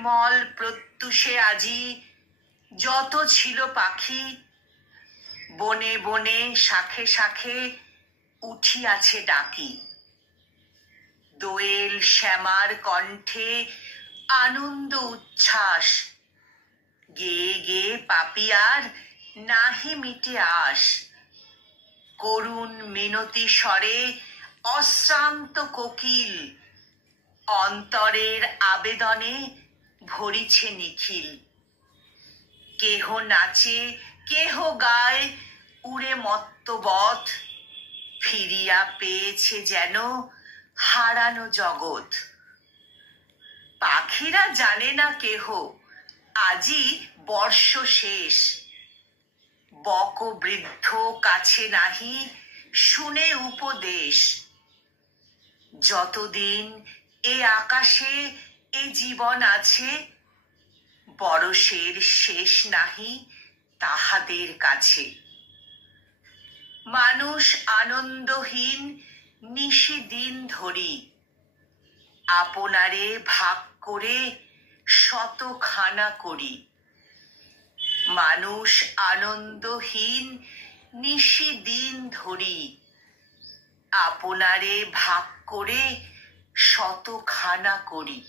নির্মল প্রত্যুষে আজি যত ছিল পাখি, বনে বনে শাখে শাখে উঠিয়াছে ডাকি। দোয়েল শ্যামার কণ্ঠে আনন্দ উচ্ছ্বাস, গেয়ে গেয়ে পাপিয়ার নাহি মিটে আস। করুণ মিনতি স্বরে অশ্রান্ত কোকিল, অন্তরের আবেদনে ভরিছে নিখিল। কেহ নাচে কেহ গায় উড়ে মত্তবৎ, ফিরিয়া পেয়েছে যেন হারানো জগৎ। পাখিরা জানে না কেহ আজি বর্ষ শেষ, বক বৃদ্ধ কাছে নাহি শুনে উপদেশ। যতদিন এ আকাশে এ জীবন আছে, বরষের শেষ নাহি তাহাদের কাছে। মানুষ আনন্দহীন নিশি দিন ধরি, আপনারে ভাগ করে শতখানা করি। মানুষ আনন্দহীন নিশি দিন ধরি, আপনারে ভাগ করে শতখানা করি।